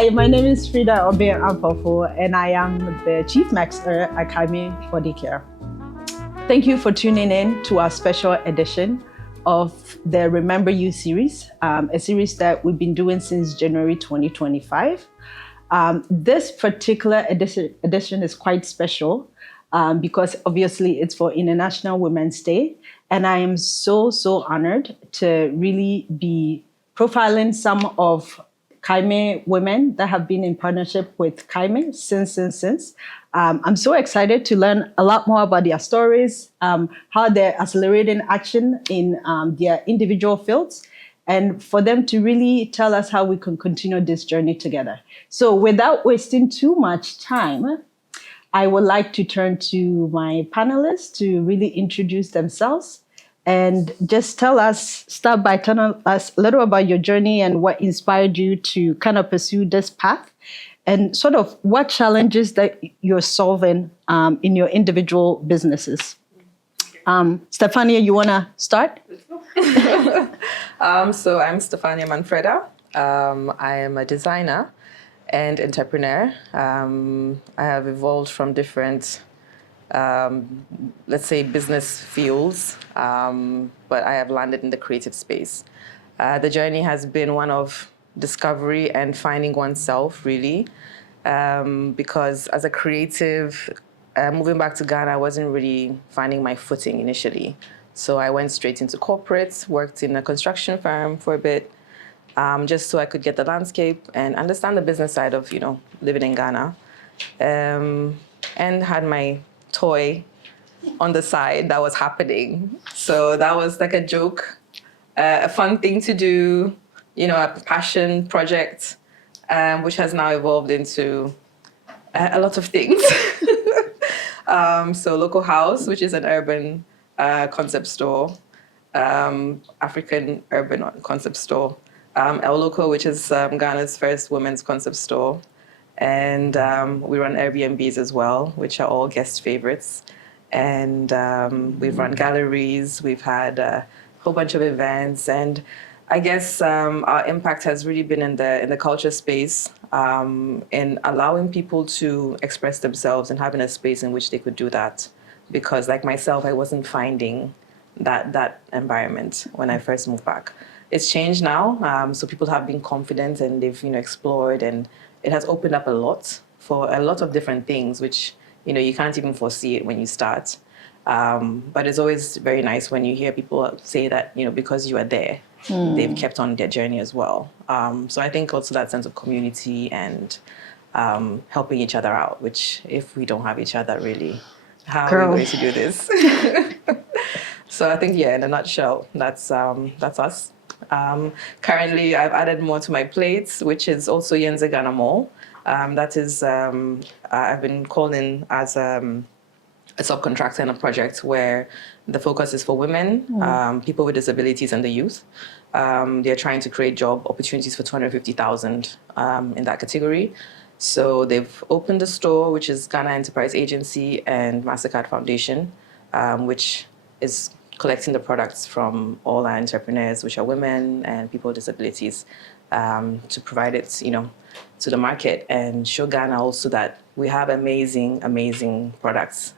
Hi, my name is Frida Obe Ampofo, and I am the Chief Master at Kaeme Body Care. Thank you for tuning in to our special edition of the Remember You series, a series that we've been doing since January 2025. This particular edition is quite special because obviously it's for International Women's Day. And I am so honored to really be profiling some of Kaeme women that have been in partnership with Kaeme since. I'm so excited to learn a lot more about their stories, how they're accelerating action in their individual fields, and for them to really tell us how we can continue this journey together. So without wasting too much time, I would like to turn to my panelists to really introduce themselves and just start by telling us a little about your journey and what inspired you to kind of pursue this path and sort of what challenges that you're solving in your individual businesses. Stefania, you want to start? So I'm Stefania Manfreda. I am a designer and entrepreneur. I have evolved from different let's say business fields, but I have landed in the creative space. The journey has been one of discovery and finding oneself, really, because as a creative, moving back to Ghana, I wasn't really finding my footing initially. So I went straight into corporates, worked in a construction firm for a bit, just so I could get the landscape and understand the business side of, living in Ghana, and had my toy on the side that was happening. So that was like a joke, a fun thing to do, a passion project, which has now evolved into a lot of things. So Lokko House, which is an urban concept store, African urban concept store, El Lokko, which is Ghana's first women's concept store. And we run Airbnbs as well, which are all guest favorites. And we've run galleries, we've had a whole bunch of events. And I guess our impact has really been in the culture space, in allowing people to express themselves and having a space in which they could do that. Because like myself, I wasn't finding that environment when I first moved back. It's changed now, so people have been confident and they've explored, and it has opened up a lot for a lot of different things, which you can't even foresee it when you start. But it's always very nice when you hear people say that because you are there, they've kept on their journey as well. So I think also that sense of community and helping each other out, which if we don't have each other, really, how are we going to do this? So I think, in a nutshell, that's us. Currently, I've added more to my plates, which is also Yenze Ghana Mall. That is, I've been called in as a subcontractor in a project where the focus is for women, people with disabilities, and the youth. They're trying to create job opportunities for 250,000 in that category. So they've opened a store, which is Ghana Enterprise Agency and MasterCard Foundation, which is collecting the products from all our entrepreneurs, which are women and people with disabilities, to provide it, to the market and show Ghana also that we have amazing products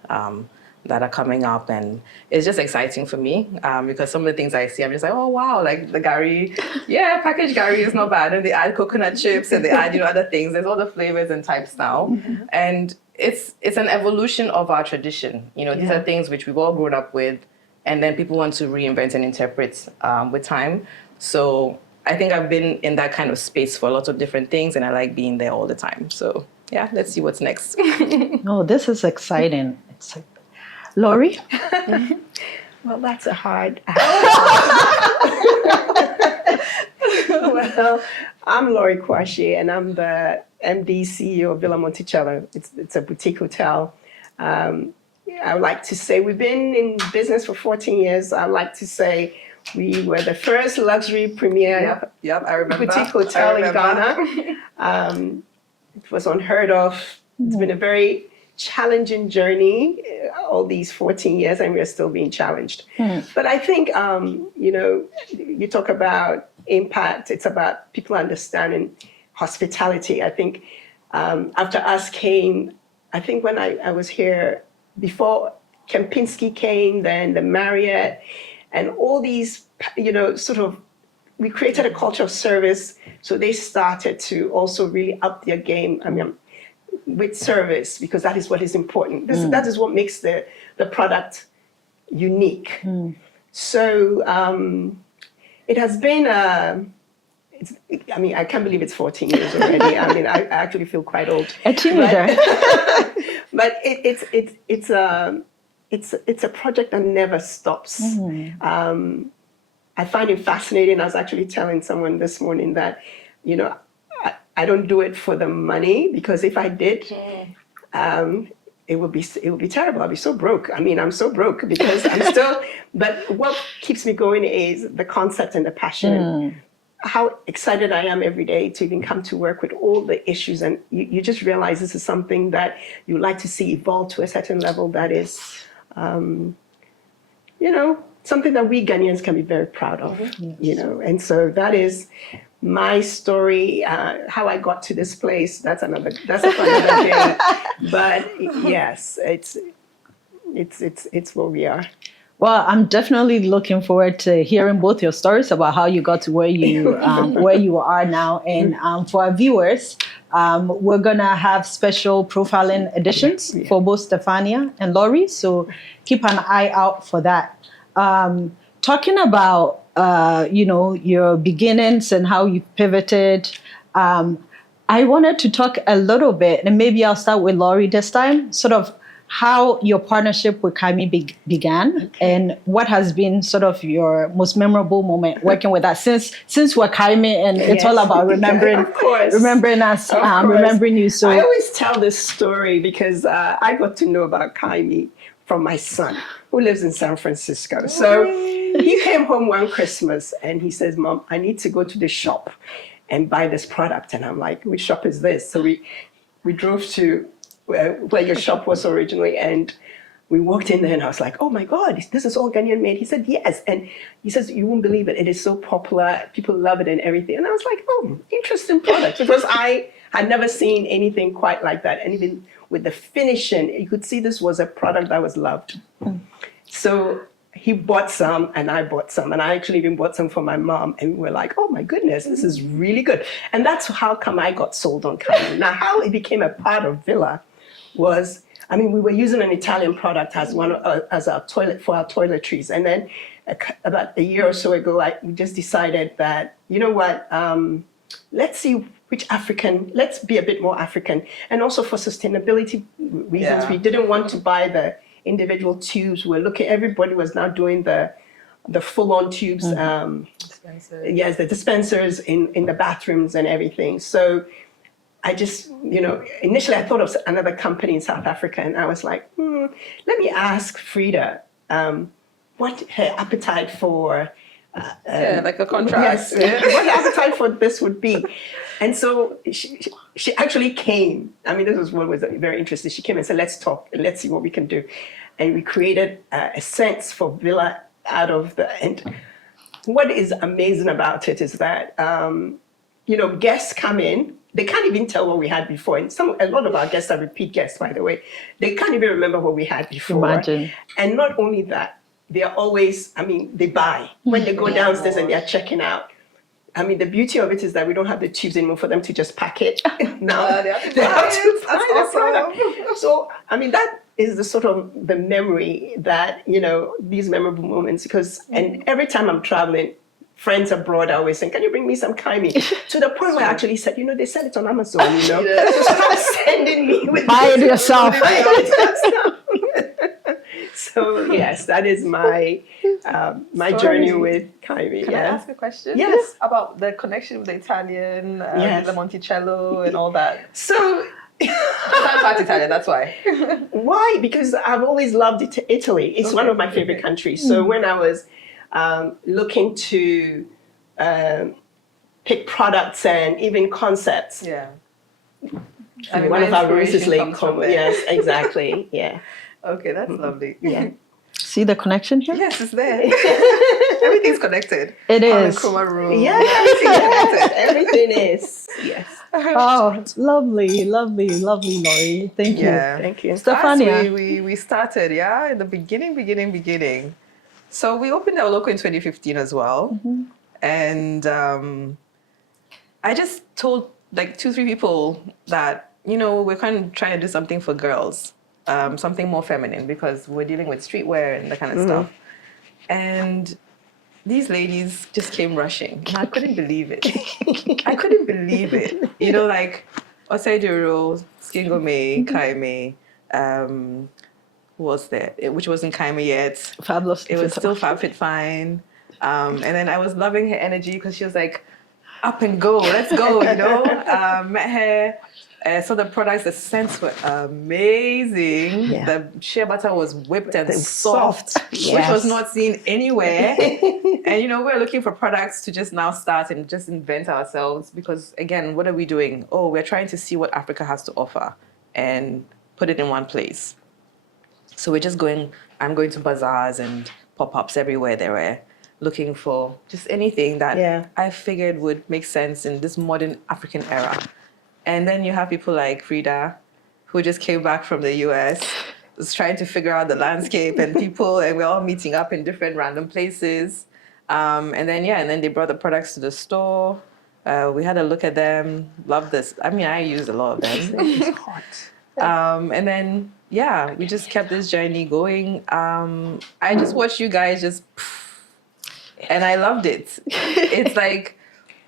that are coming up. And it's just exciting for me because some of the things I see, I'm just like, oh, wow, like the Gary, packaged Gary is not bad. And they add coconut chips and they add, other things. There's all the flavors and types now. Mm-hmm. And it's an evolution of our tradition. These are things which we've all grown up with. And then people want to reinvent and interpret with time. So I think I've been in that kind of space for a lot of different things, and I like being there all the time. So let's see what's next. Oh, this is exciting. Laurie? Well, that's a hard. Well, I'm Laurie Quarshie, and I'm the MD CEO of Villa Monticello. It's a boutique hotel. I would like to say we've been in business for 14 years. I like to say we were the first luxury premier I remember. boutique hotel in Ghana. It was unheard of. It's been a very challenging journey all these 14 years, and we're still being challenged. But I think, you talk about impact. It's about people understanding hospitality. I think after us came, I think when I was here, before Kempinski came, then the Marriott, and all these, sort of, we created a culture of service. So they started to also really up their game. I mean, with service, because that is what is important. That is what makes the product unique. So it has been I can't believe it's 14 years already. I mean, I actually feel quite old. A teenager. But it's a project that never stops. I find it fascinating. I was actually telling someone this morning that, I don't do it for the money, because if I did, it would be terrible. I'd be so broke. I mean, I'm so broke because I'm still. But what keeps me going is the concept and the passion. How excited I am every day to even come to work with all the issues, and you just realize this is something that you like to see evolve to a certain level that is, something that we Ghanaians can be very proud of. And so that is my story. How I got to this place, that's another day. But yes, it's where we are. Well, I'm definitely looking forward to hearing both your stories about how you got to where you are now. And for our viewers, we're gonna have special profiling editions for both Stefania and Laurie. So keep an eye out for that. Talking about your beginnings and how you pivoted, I wanted to talk a little bit, and maybe I'll start with Laurie this time, sort of how your partnership with Kaeme began, and what has been sort of your most memorable moment working with us since we're Kaeme, and it's all about remembering us, remembering you. So I always tell this story because I got to know about Kaeme from my son, who lives in San Francisco. So he came home one Christmas and he says, "Mom, I need to go to the shop and buy this product." And I'm like, "Which shop is this?" So we drove to where your shop was originally, and we walked in there and I was like, "Oh my God, this is all Ghanaian made." He said, "Yes." And he says, "You won't believe it. It is so popular. People love it and everything." And I was like, "Oh, interesting product." Because I had never seen anything quite like that. And even with the finishing, you could see this was a product that was loved. So he bought some and I bought some, and I actually even bought some for my mom, and we were like, "Oh my goodness, this is really good." And that's how come I got sold on Kaeme. Now, how it became a part of Villa was, we were using an Italian product as our toilet for our toiletries, and then about a year or so ago, we just decided that, you know what, let's see let's be a bit more African, and also for sustainability reasons, we didn't want to buy the individual tubes. Everybody was now doing the full-on tubes, Dispensers. the dispensers in the bathrooms and everything. So I just, initially I thought of another company in South Africa, and I was like, let me ask Frida what her appetite for like a contrast. Yes, what her appetite for this would be. And so she actually came. This is what was very interesting. She came and said, "Let's talk and let's see what we can do." And we created a sense for Villa out of and what is amazing about it is that, guests come in, they can't even tell what we had before. And a lot of our guests are repeat guests, by the way. They can't even remember what we had before. Imagine. And not only that, they are always, they buy. When they go downstairs and they're checking out, the beauty of it is that we don't have the tubes anymore for them to just pack it. Now they have to buy the product. So, that is the sort of the memory that, these memorable moments, and every time I'm traveling, friends abroad are always saying, "Can you bring me some Kaeme?" To the point where I actually said, they sell it on Amazon, So stop sending me with buy it yourself. So yes, that is my journey with Kaeme. Can I ask a question? Yes. About the connection with the Italian, Villa Monticello and all that. So I'm part Italian, that's why. Why? Because I've always loved Italy. It's one of my favorite countries. So when I was looking to pick products and even concepts, one of our roots is Lake Como. Yes, exactly. Yeah. Okay, that's lovely. Yeah. See the connection here? Yes, it's there. Everything's connected. It is. Nkrumah room. Yeah, everything is. Yes. Oh, lovely, lovely, lovely, Laurie. Thank you. Yeah. Thank you. Stefania. We started, yeah, in the beginning. So we opened our local in 2015 as well. And I just told like 2, 3 people that, we're kind of trying to do something for girls, something more feminine because we're dealing with streetwear and that kind of stuff. And these ladies just came rushing. And I couldn't believe it. I couldn't believe it. Like Oseduro, Skingome, Kaeme, who was there? Which wasn't Kaeme yet. Fabulous. It was still Fit Fine. And then I was loving her energy because she was like, up and go, let's go, Met her. So the products, the scents were amazing. Yeah. The shea butter was whipped and soft, which yes. was not seen anywhere. And we're looking for products to just now start and just invent ourselves because again, what are we doing? Oh, we're trying to see what Africa has to offer and put it in one place. So we're just I'm going to bazaars and pop-ups everywhere there were, looking for just anything that I figured would make sense in this modern African era. And then you have people like Frida, who just came back from the US, was trying to figure out the landscape and people, and we're all meeting up in different random places. And then they brought the products to the store. We had a look at them, loved this. I mean, I used a lot of them. It's hot. And then, we just kept this journey going. I just watched you guys just, and I loved it. It's like,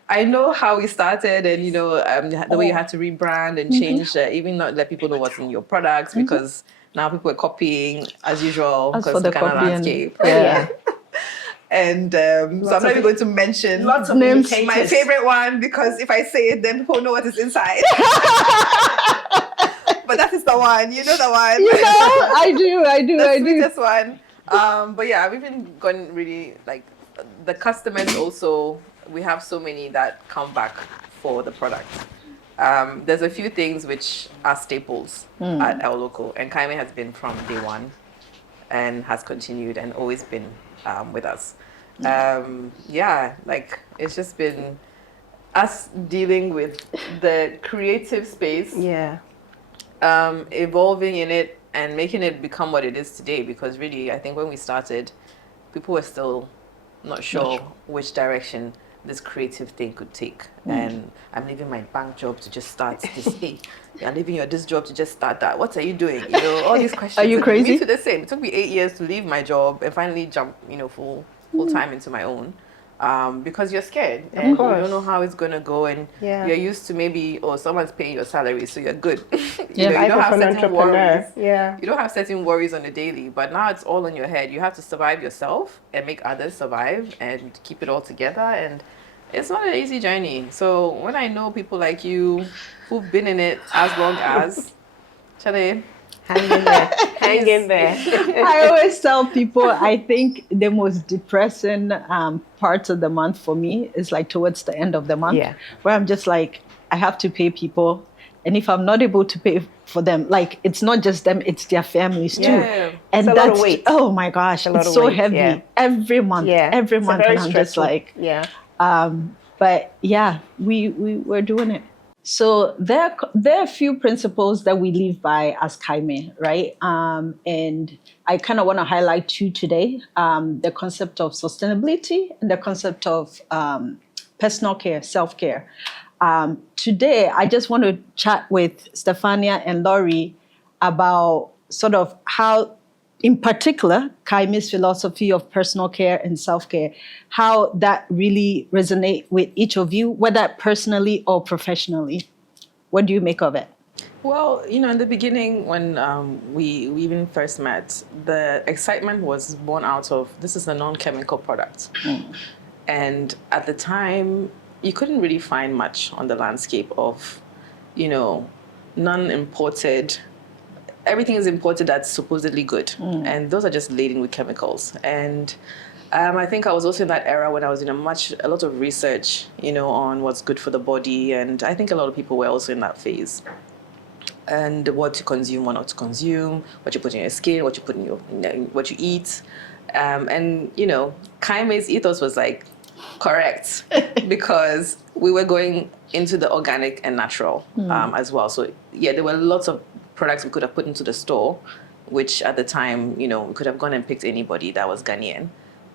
I know how we started and, the way you had to rebrand and change, even not let people know what's in your products because now people are copying as usual because the kind of landscape. Yeah. And so I'm not even going to mention Lots of names. my favorite one because if I say it, then people know what is inside. But that is the one. You know the one. I do. The sweetest one. But yeah, we've been going really like the customers also. We have so many that come back for the product. There's a few things which are staples at our local, and Kaeme has been from day one and has continued and always been with us. Like it's just been us dealing with the creative space, evolving in it and making it become what it is today. Because really, I think when we started, people were still not sure which direction this creative thing could take. And I'm leaving my bank job to just start this. Hey, you're leaving your this job to just start that. What are you doing? All these questions. Are you crazy? Me too, the same. It took me 8 years to leave my job and finally jump, full time into my own. Because you're scared and you don't know how it's gonna go, and you're used to maybe someone's paying your salary, so you're good. You don't have certain worries. You don't have certain worries on a daily, but now it's all on your head. You have to survive yourself and make others survive and keep it all together, and it's not an easy journey. So when I know people like you who've been in it as long as, Chale, hang in there. Hang in there. I always tell people I think the most depressing parts of the month for me is like towards the end of the month, where I'm just like, I have to pay people. And if I'm not able to pay for them, like it's not just them, it's their families too. And it's that's, weight. oh my gosh, it's so heavy every month, every month. And I'm just like, but yeah, we're doing it. So there are a few principles that we live by as Kaeme, right? And I kind of want to highlight 2 today, the concept of sustainability and the concept of personal care, self-care. Today, I just want to chat with Stefania and Laurie about sort of how, in particular, Kaeme's philosophy of personal care and self-care, how that really resonate with each of you, whether personally or professionally. What do you make of it? Well, in the beginning, when we even first met, the excitement was born out of this is a non-chemical product. And at the time, you couldn't really find much on the landscape of, non-imported. Everything is imported that's supposedly good. And those are just laden with chemicals. And I think I was also in that era when I was in a lot of research, on what's good for the body. And I think a lot of people were also in that phase. And what to consume, what not to consume, what you put in your skin, what you put in what you eat. And Kaeme's ethos was like, correct, because we were going into the organic and natural as well. So yeah, there were lots of products we could have put into the store, which at the time, you know, we could have gone and picked anybody that was Ghanaian,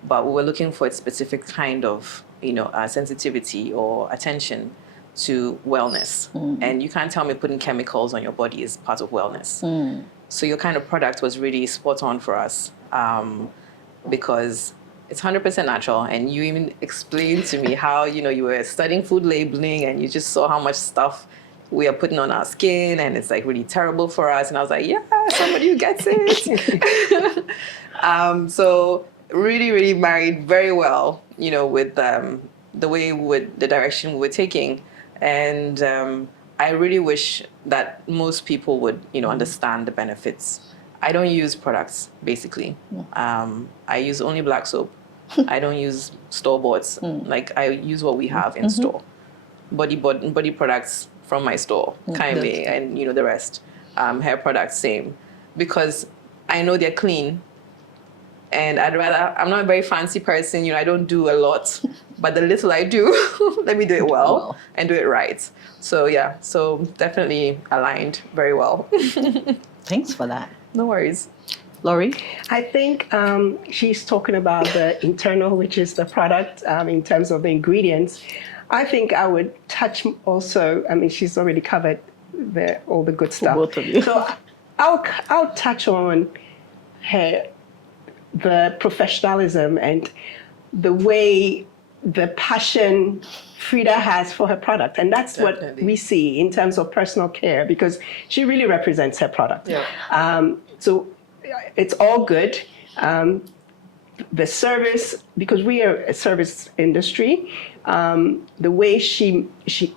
but we were looking for a specific kind of, you know, sensitivity or attention to wellness. And you can't tell me putting chemicals on your body is part of wellness. So your kind of product was really spot on for us, because it's 100% natural. And you even explained to me how, you know, you were studying food labeling and you just saw how much stuff we are putting on our skin and it's like really terrible for us. And I was like, yeah, somebody who gets it. So really, really married very well, you know, with the way the direction we were taking. And I really wish that most people would, you know, understand the benefits. I don't use products, basically. I use only black soap. I don't use store-boughts. Like, I use what we have in store. Body products from my store, Kaeme, and, you know, the rest. Hair products, same. Because I know they're clean. And I'm not a very fancy person, you know, I don't do a lot. But the little I do, let me do it well and do it right. So, yeah, so definitely aligned very well. Thanks for that. No worries. Laurie? I think she's talking about the internal, which is the product, in terms of the ingredients. I think I would touch also, I mean, she's already covered all the good stuff. For both of you. So I'll touch on the professionalism and the way, the passion Frida has for her product. And that's what we see in terms of personal care, because she really represents her product. Yeah. So it's all good. The service, because we are a service industry, the way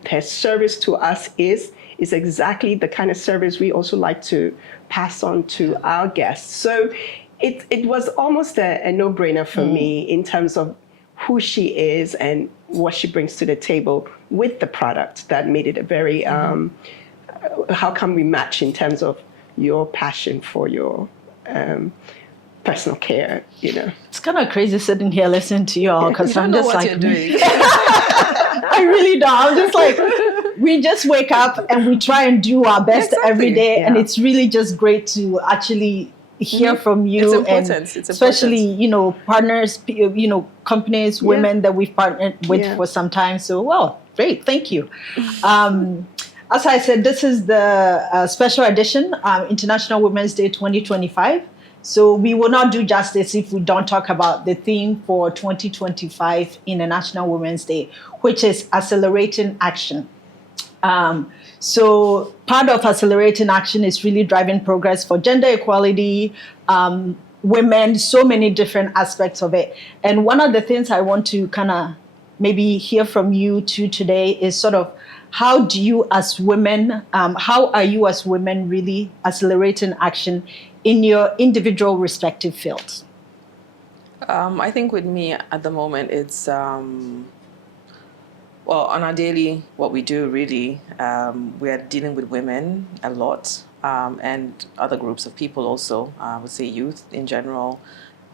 her service to us is exactly the kind of service we also like to pass on to our guests. So it was almost a no-brainer for me in terms of who she is and what she brings to the table with the product that made it a very, how can we match in terms of your passion for your personal care, you know. It's kind of crazy sitting here listening to you all, because I'm just like, you're doing. I really don't. I'm just like, we just wake up and we try and do our best every day. Yeah. And it's really just great to actually hear from you. It's important. And it's especially, important. you know, partners, you know, companies, women that we've partnered with for some time. So, well, great. Thank you. As I said, this is the special edition, International Women's Day 2025. So we will not do justice if we don't talk about the theme for 2025 International Women's Day, which is accelerating action. So part of accelerating action is really driving progress for gender equality, women, so many different aspects of it. And one of the things I want to kind of maybe hear from you too today is sort of, how do you as women, how are you as women really accelerating action in your individual respective fields? I think with me at the moment, it's, well, on our daily, what we do really, we are dealing with women a lot, and other groups of people also, I would say youth in general,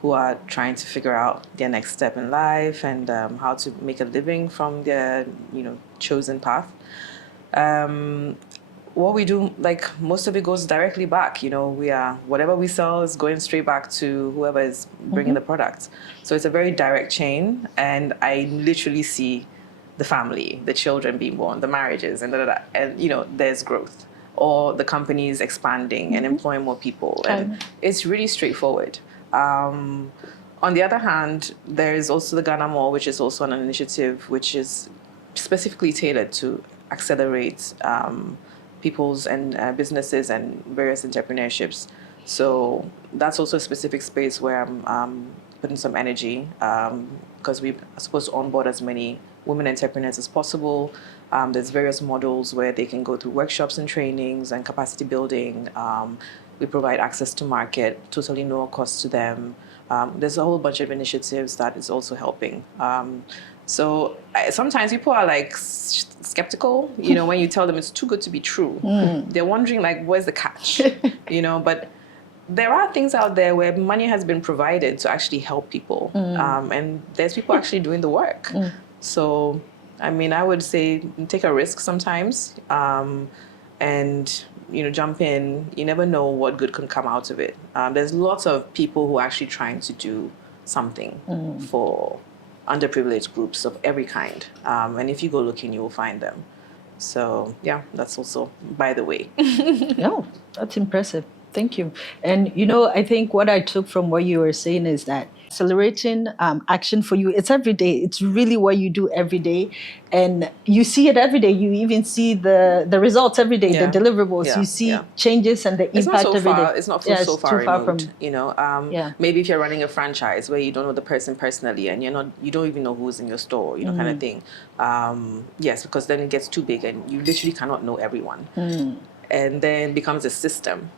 who are trying to figure out their next step in life and how to make a living from their, you know, chosen path. What we do, like, most of it goes directly back. You know, whatever we sell is going straight back to whoever is bringing the product. So it's a very direct chain, and I literally see the family, the children being born, the marriages, and and you know, there's growth, or the companies expanding and employing more people, and it's really straightforward. On the other hand, there is also the Ghana Mall, which is also an initiative which is specifically tailored to accelerate people's and businesses and various entrepreneurships. So that's also a specific space where I'm putting some energy, because we're supposed to onboard as many women entrepreneurs as possible. There's various models where they can go through workshops and trainings and capacity building. We provide access to market, totally no cost to them. There's a whole bunch of initiatives that is also helping. So sometimes people are like skeptical, you know, when you tell them it's too good to be true. They're wondering, like, where's the catch? You know, but there are things out there where money has been provided to actually help people. And there's people actually doing the work. So I mean, I would say take a risk sometimes, and jump in. You never know what good can come out of it. There's lots of people who are actually trying to do something for underprivileged groups of every kind, and if you go looking, you will find them. So yeah, that's also by the way. No, that's impressive. Thank you. And I think what I took from what you were saying is that accelerating action for you, it's every day. It's really what you do every day, and you see it every day. You even see the results every day, the deliverables. You see changes and the impact every day. It's not Yeah, so it's far too far removed. from Maybe if you're running a franchise where you don't know the person personally and you don't even know who's in your store, kind of thing. Yes, because then it gets too big and you literally cannot know everyone, and then it becomes a system.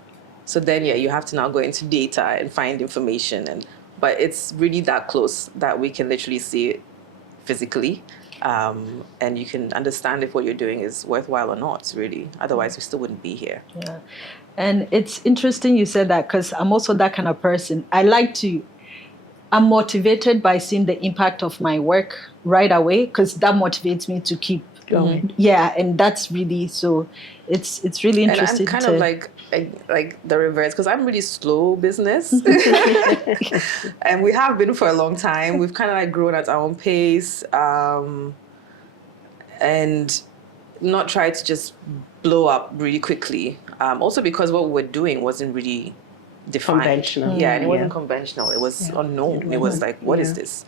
So then, you have to now go into data and find information, but it's really that close that we can literally see it physically, and you can understand if what you're doing is worthwhile or not, really. Otherwise, we still wouldn't be here. Yeah. And it's interesting you said that, because I'm also that kind of person. I'm motivated by seeing the impact of my work right away, because that motivates me to keep going. Yeah, and that's really, so it's really interesting. And I'm kind of like the reverse, because I'm really slow business. And we have been for a long time. We've kind of like grown at our own pace, and not try to just blow up really quickly. Also because what we were doing wasn't really defined. Conventional. Yeah, and it wasn't conventional. It was unknown. It was like, what is this?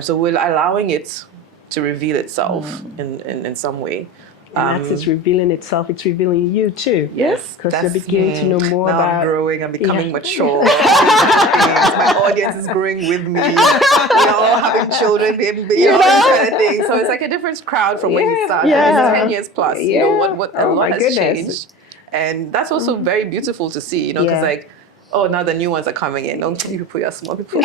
So we're allowing it to reveal itself in some way. And as it's revealing itself, it's revealing you too. Yes. Because you're beginning to know more now about... I'm growing, I'm becoming mature. My audience is growing with me. We're all having children, this kind of thing. So it's like a different crowd from when you started. Yeah. 10 years plus. What a lot has changed. And that's also very beautiful to see, because like, now the new ones are coming in. You people, you're small people.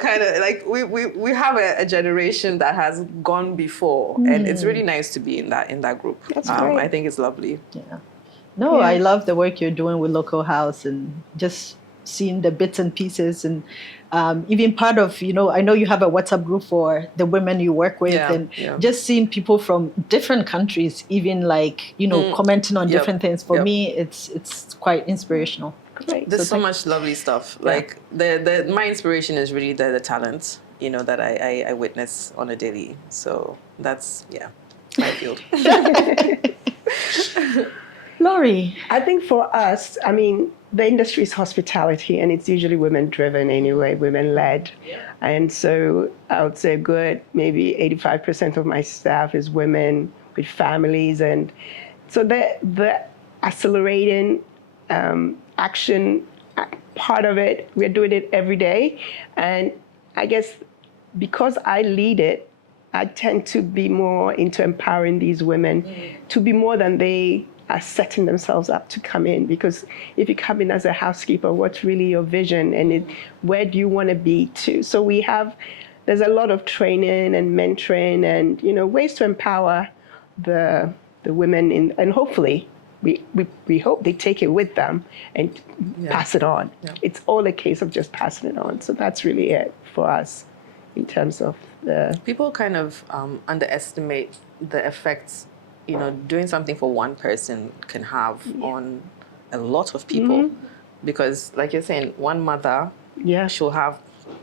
Kind of like we have a generation that has gone before, and it's really nice to be in that group. That's great. I think it's lovely. Yeah. No, I love the work you're doing with Lokko House, and just seeing the bits and pieces, and even part of, I know you have a WhatsApp group for the women you work with, and just seeing people from different countries, even like, commenting on different things. For me, it's quite inspirational. Great. There's so much lovely stuff. Like my inspiration is really the talent, that I witness on a daily. So that's my field. Laurie, I think for us, I mean, the industry is hospitality, and it's usually women-driven anyway, women-led. And so I would say good, maybe 85% of my staff is women with families. And so the accelerating action part of it, we're doing it every day. And I guess because I lead it, I tend to be more into empowering these women to be more than they are setting themselves up to come in. Because if you come in as a housekeeper, what's really your vision, and where do you want to be to? So there's a lot of training and mentoring and ways to empower the women and hopefully we hope they take it with them and pass it on. It's all a case of just passing it on. So that's really it for us in terms of the... People kind of underestimate the effects doing something for one person can have on a lot of people. Because like you're saying, one mother, she'll have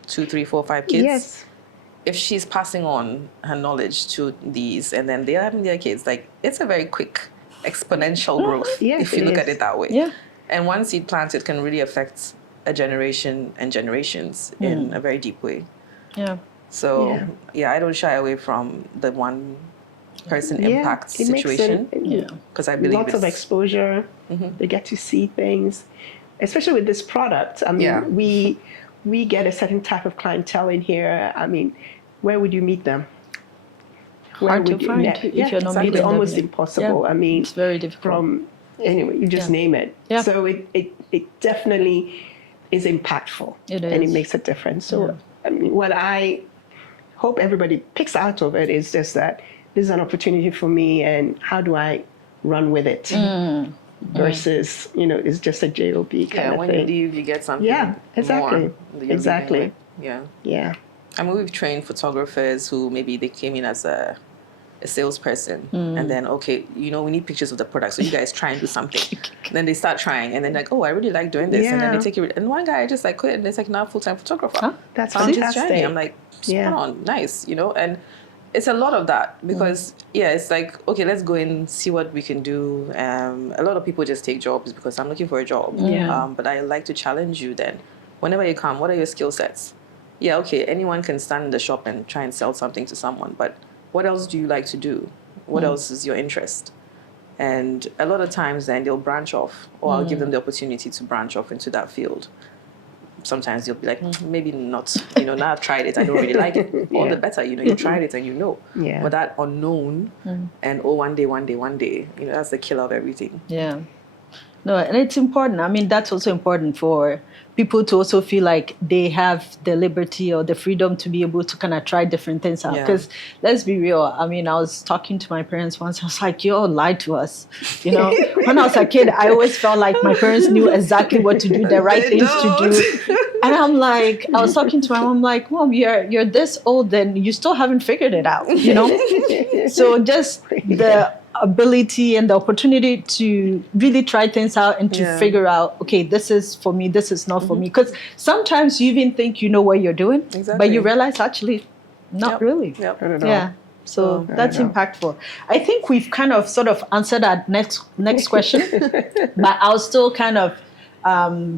2, 3, 4, 5 kids. Yes. If she's passing on her knowledge to these, and then they're having their kids, like, it's a very quick exponential growth if you look at it that way. Yeah. And one seed planted can really affect a generation and generations in a very deep way. Yeah. So I don't shy away from the one person impact situation, because I believe lots of exposure. They get to see things, especially with this product. I mean, we get a certain type of clientele in here. I mean, where would you meet them? Hard to find if you're not meeting them. Almost impossible. I mean, it's very difficult. Anyway, you just name it. Yeah. So it definitely is impactful. It is. And it makes a difference. So I mean, what I hope everybody picks out of it is just that this is an opportunity for me, and how do I run with it? Versus, it's just a job kind of thing. When you leave, you get something. Yeah, exactly. More Exactly. Yeah. Yeah. I mean, we've trained photographers who maybe they came in as a salesperson, and then, okay, we need pictures of the product, so you guys try and do something. And then they start trying, and then like, oh, I really like doing this, and then they take it. And one guy just like quit, and it's like now full-time photographer. Huh? That's Found his fantastic. journey. I'm like, spot on, nice, and it's a lot of that because it's like, okay, let's go and see what we can do. A lot of people just take jobs because I'm looking for a job. But I like to challenge you then. Whenever you come, what are your skill sets? Yeah, okay, anyone can stand in the shop and try and sell something to someone, but what else do you like to do? What else is your interest? And a lot of times then they'll branch off, or I'll give them the opportunity to branch off into that field. Sometimes you'll be like, maybe not. Now I've tried it, I don't really like it. All the better, you tried it and Yeah. But that unknown and one day, that's the killer of everything. Yeah. No, and it's important. I mean, that's also important for people to also feel like they have the liberty or the freedom to be able to kind of try different things out. Because let's be real. I mean, I was talking to my parents once. I was like, you all lied to us. When I was a kid, I always felt like my parents knew exactly what to do, the right things to do. And I'm like, I was talking to my mom, like, Mom, you're this old and you still haven't figured it out, So just the ability and the opportunity to really try things out and to figure out, okay, this is for me, this is not for me. Because sometimes you even think you know what you're doing, but you realize actually not really. Not at all. Yeah. So that's impactful. I think we've kind of sort of answered that next question, but I'll still kind of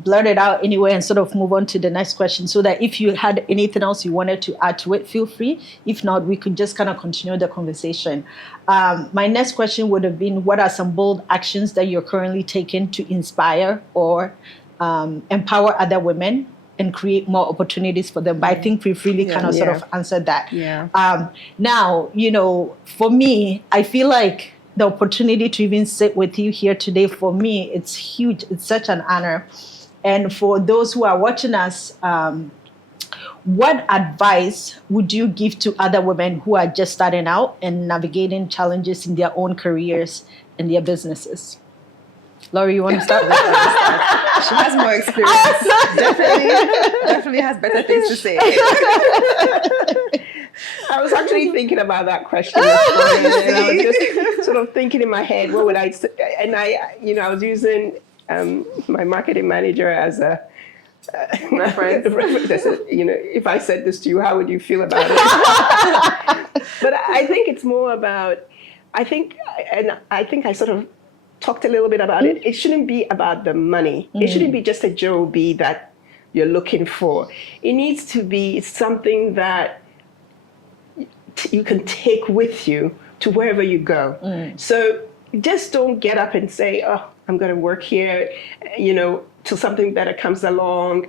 blurt it out anyway and sort of move on to the next question, so that if you had anything else you wanted to add to it, feel free. If not, we could just kind of continue the conversation. My next question would have been, what are some bold actions that you're currently taking to inspire or empower other women and create more opportunities for them? But I think we've really kind of sort of answered that. Now, for me, I feel like the opportunity to even sit with you here today, for me, it's huge. It's such an honor. And for those who are watching us, what advice would you give to other women who are just starting out and navigating challenges in their own careers and their businesses? Laurie, you want to start? She has more experience. definitely has better things to say. I was actually thinking about that question this morning, and I was just sort of thinking in my head, what would I say? And I was using my marketing manager as a reference. I said, if I said this to you, how would you feel about it? But I think it's more about, I think I sort of talked a little bit about it. It shouldn't be about the money. It shouldn't be just a job that you're looking for. It needs to be something that you can take with you to wherever you go. So just don't get up and say, oh, I'm going to work here, till something better comes along.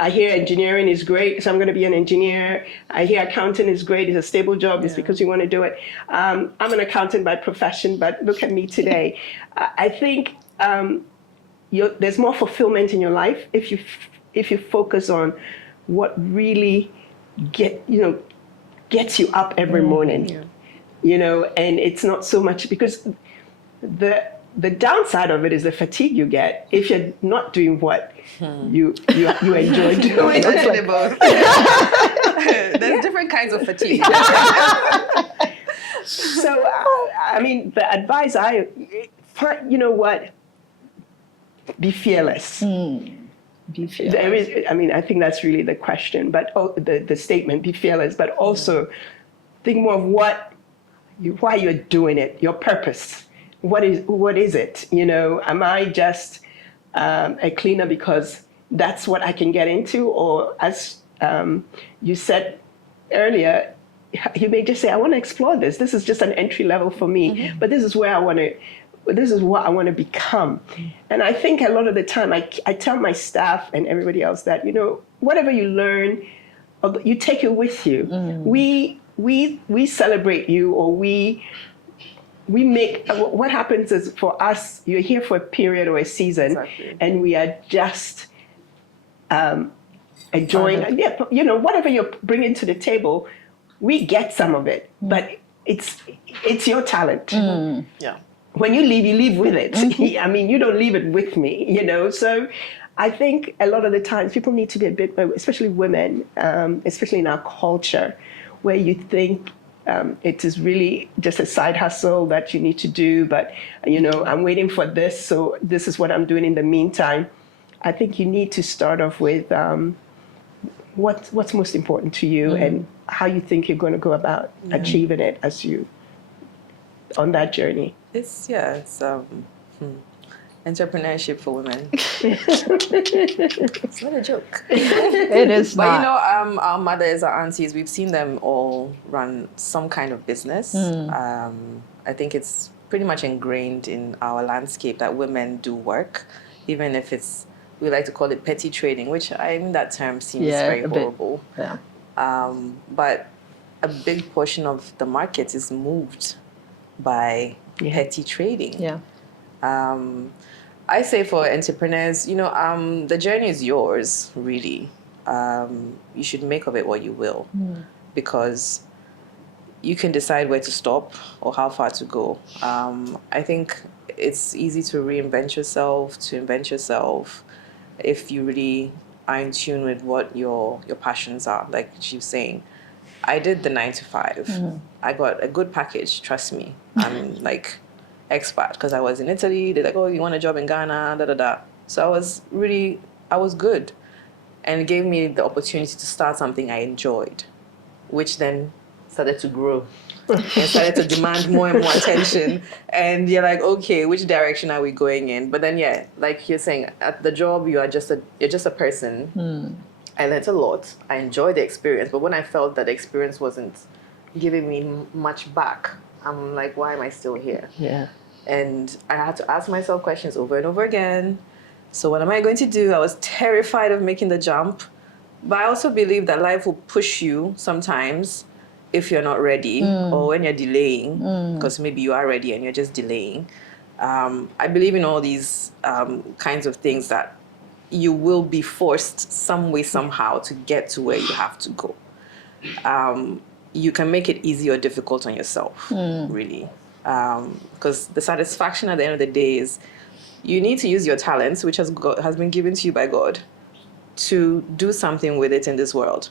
I hear engineering is great, so I'm going to be an engineer. I hear accounting is great, it's a stable job, it's because you want to do it. I'm an accountant by profession, but look at me today. I think there's more fulfillment in your life if you focus on what really gets you up every morning, and it's not so much, because the downside of it is the fatigue you get if you're not doing what you enjoy doing. There's different kinds of fatigue. So, I mean, the advice be fearless. Be fearless. There is, I think that's really the question, but the statement, be fearless, but also think more of why you're doing it, your purpose. What is it? Am I just a cleaner because that's what I can get into? Or as you said earlier, you may just say, I want to explore this. This is just an entry level for me, but this is where this is what I want to become. And I think a lot of the time I tell my staff and everybody else that, whatever you learn, you take it with you. We celebrate you, or we make, what happens is, for us, you're here for a period or a season, and we are just enjoying, whatever you're bringing to the table, we get some of it, but it's your talent. When you leave with it. I mean, you don't leave it with me, So I think a lot of the times people need to be a bit, especially women, especially in our culture, where you think it is really just a side hustle that you need to do, but I'm waiting for this, so this is what I'm doing in the meantime. I think you need to start off with what's most important to you and how you think you're going to go about achieving it as you on that journey. It's entrepreneurship for women. It's not a joke. It is But not. our mothers, our aunties, we've seen them all run some kind of business. I think it's pretty much ingrained in our landscape that women do work, even if we like to call it petty trading, which that term seems very horrible. Yeah. But a big portion of the market is moved by petty trading. Yeah. I say for entrepreneurs, the journey is yours, really. You should make of it what you will, because you can decide where to stop or how far to go. I think it's easy to reinvent yourself, to invent yourself, if you really are in tune with what your passions are. Like she was saying, I did the 9 to 5. I got a good package, trust me. I'm like expat because I was in Italy. They're like, oh, you want a job in Ghana, da da da. So I was good, and it gave me the opportunity to start something I enjoyed, which then started to grow and started to demand more and more attention. And you're like, okay, which direction are we going in? But then like you're saying, at the job you're just a person. I learned a lot. I enjoyed the experience, but when I felt that the experience wasn't giving me much back, I'm like, why am I still here? Yeah. And I had to ask myself questions over and over again. So what am I going to do? I was terrified of making the jump. But I also believe that life will push you sometimes if you're not ready or when you're delaying, because maybe you are ready and you're just delaying. I believe in all these kinds of things that you will be forced some way, somehow to get to where you have to go. You can make it easy or difficult on yourself, really. Because the satisfaction at the end of the day is you need to use your talents, which has been given to you by God, to do something with it in this world.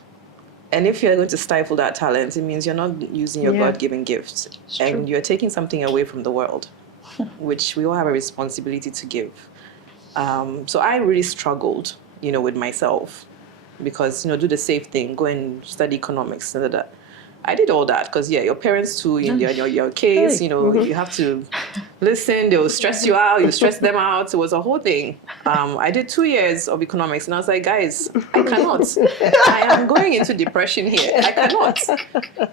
And if you're going to stifle that talent, it means you're not using your God-given gifts. And you're taking something away from the world, which we all have a responsibility to give. So I really struggled, with myself because, do the safe thing, go and study economics, I did all that because, your parents too, in your case, you have to listen, they'll stress you out, you stress them out. It was a whole thing. I did 2 years of economics and I was like, guys, I cannot. I am going into depression here. I cannot.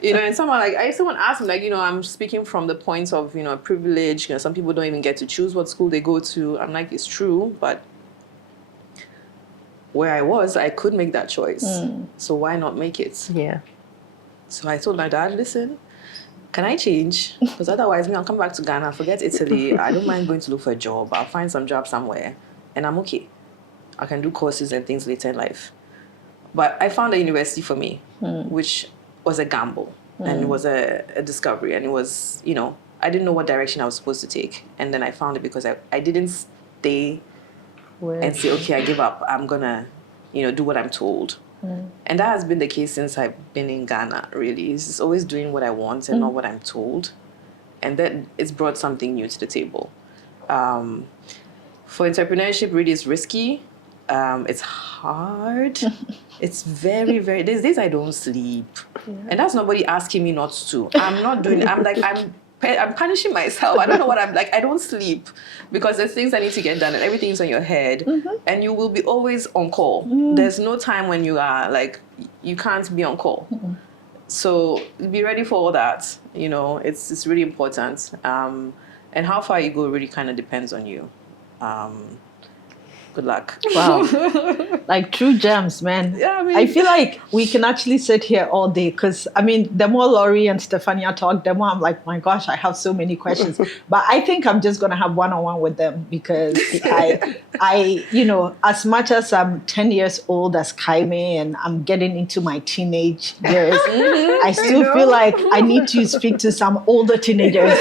And someone asked me, I'm speaking from the point of, privilege. Some people don't even get to choose what school they go to. I'm like, it's true, but where I was, I could make that choice. So why not make it? Yeah. So I told my dad, listen, can I change? Because otherwise, I'll come back to Ghana, forget Italy. I don't mind going to look for a job. I'll find some job somewhere, and I'm okay. I can do courses and things later in life. But I found a university for me, which was a gamble, and it was a discovery. And it was, I didn't know what direction I was supposed to take. And then I found it because I didn't stay and say, okay, I give up. I'm going to, do what I'm told. And that has been the case since I've been in Ghana, really. It's just always doing what I want and not what I'm told. And that it's brought something new to the table. For entrepreneurship, really, it's risky. It's hard. It's very, very... These days, I don't sleep. Yeah. And that's nobody asking me not to. I'm not doing it. I'm punishing myself. I don't know what I'm like. I don't sleep because there's things I need to get done and everything's on your head and you will be always on call. There's no time when you are like, you can't be on call. So be ready for all that. It's really important. And how far you go really kind of depends on you. Good luck. Wow. Like true gems, man. Yeah, I feel like we can actually sit here all day because, the more Laurie and Stefania talk, the more I'm like, my gosh, I have so many questions. But I think I'm just going to have one-on-one with them because I, as much as I'm 10 years old as Kaeme and I'm getting into my teenage years, I still feel like I need to speak to some older teenagers,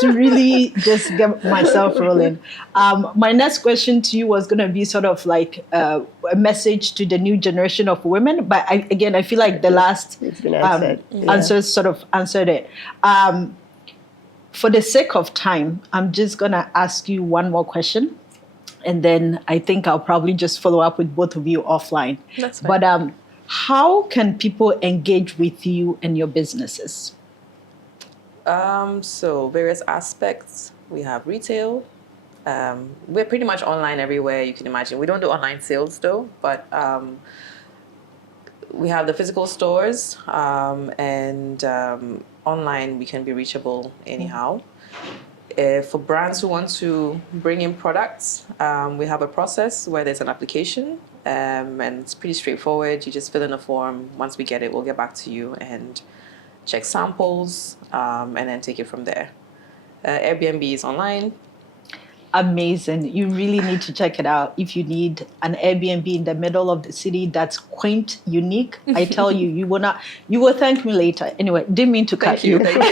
to really just get myself rolling. My next question to you was going to be sort of like a message to the new generation of women. But I feel like the last answers sort of answered it. For the sake of time, I'm just going to ask you one more question. And then I think I'll probably just follow up with both of you offline. That's fine. But how can people engage with you and your businesses? So various aspects. We have retail. We're pretty much online everywhere you can imagine. We don't do online sales though, but we have the physical stores, and online we can be reachable anyhow. For brands who want to bring in products, we have a process where there's an application, and it's pretty straightforward. You just fill in a form. Once we get it, we'll get back to you and check samples, and then take it from there. Airbnb is online. Amazing. You really need to check it out. If you need an Airbnb in the middle of the city that's quaint, unique, I tell you, you will thank me later. Anyway, didn't mean to cut you. Thank you.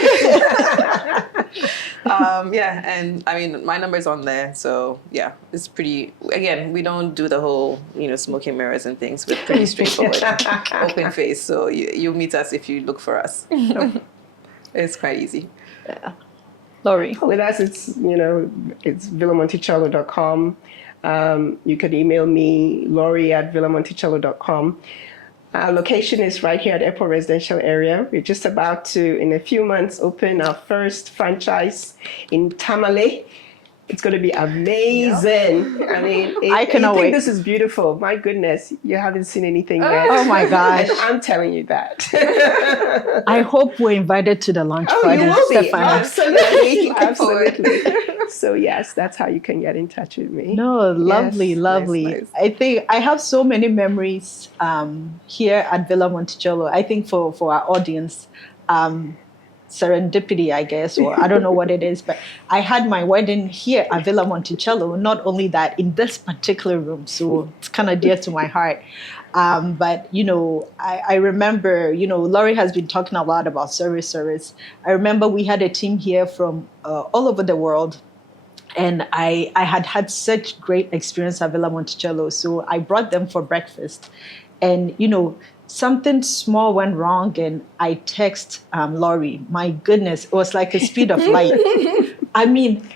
Yeah, and I mean, my number's on there, so yeah, it's pretty, again, we don't do the whole, smoking mirrors and things. We're pretty straightforward, open face, so you'll meet us if you look for us. It's quite easy. Yeah. Laurie? With us, it's villamonticello.com. You could email me, Laurie@villamonticello.com. Our location is right here at Airport Residential Area. We're just about to, in a few months, open our first franchise in Tamale. It's going to be amazing. Yep. I mean, I cannot wait. This is beautiful. My goodness, you haven't seen anything yet. Oh my gosh. And I'm telling you that. I hope we're invited to the launch party. You will be. Stefania. Absolutely. Absolutely. So yes, that's how you can get in touch with me. No, lovely, yes, lovely. nice. I think I have so many memories here at Villa Monticello. I think for our audience, serendipity, I guess, or I don't know what it is, but I had my wedding here at Villa Monticello. Not only that, in this particular room, so it's kind of dear to my heart. But, I remember, Laurie has been talking a lot about service. I remember we had a team here from all over the world. And I had such great experience at Villa Monticello. So I brought them for breakfast. And, something small went wrong and I text Laurie. My goodness, it was like a speed of light. I mean,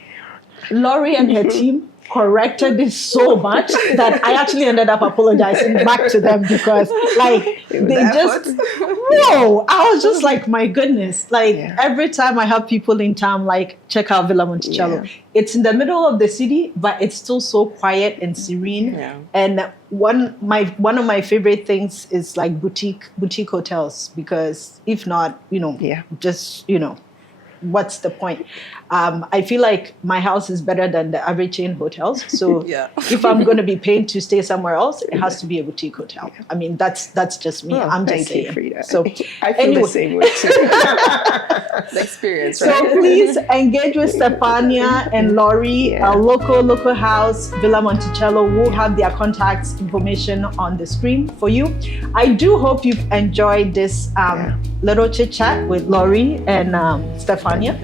Laurie and her team corrected it so much that I actually ended up apologizing back to them because they just, whoa, I was just like, my goodness. Every time I have people in town, check out Villa Monticello. Yeah. It's in the middle of the city, but it's still so quiet and serene. Yeah. And one of my favorite things is boutique hotels, because if not, what's the point? I feel like my house is better than the average chain hotels. So if I'm going to be paying to stay somewhere else, it has to be a boutique hotel. I mean, that's just me. I'm just saying. Frida. So I feel the same way too. The experience, right? So please engage with Stefania and Laurie, Lokko House, Villa Monticello. We'll have their contact information on the screen for you. I do hope you've enjoyed this little chit chat with Laurie and Stefania.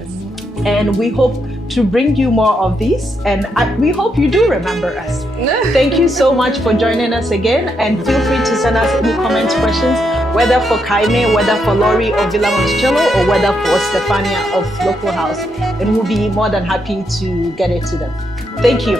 And we hope to bring you more of these. And we hope you do remember us. Thank you so much for joining us again. And feel free to send us any comments, questions, whether for Kaeme, whether for Laurie or Villa Monticello, or whether for Stefania of Lokko House. And we'll be more than happy to get it to them. Thank you.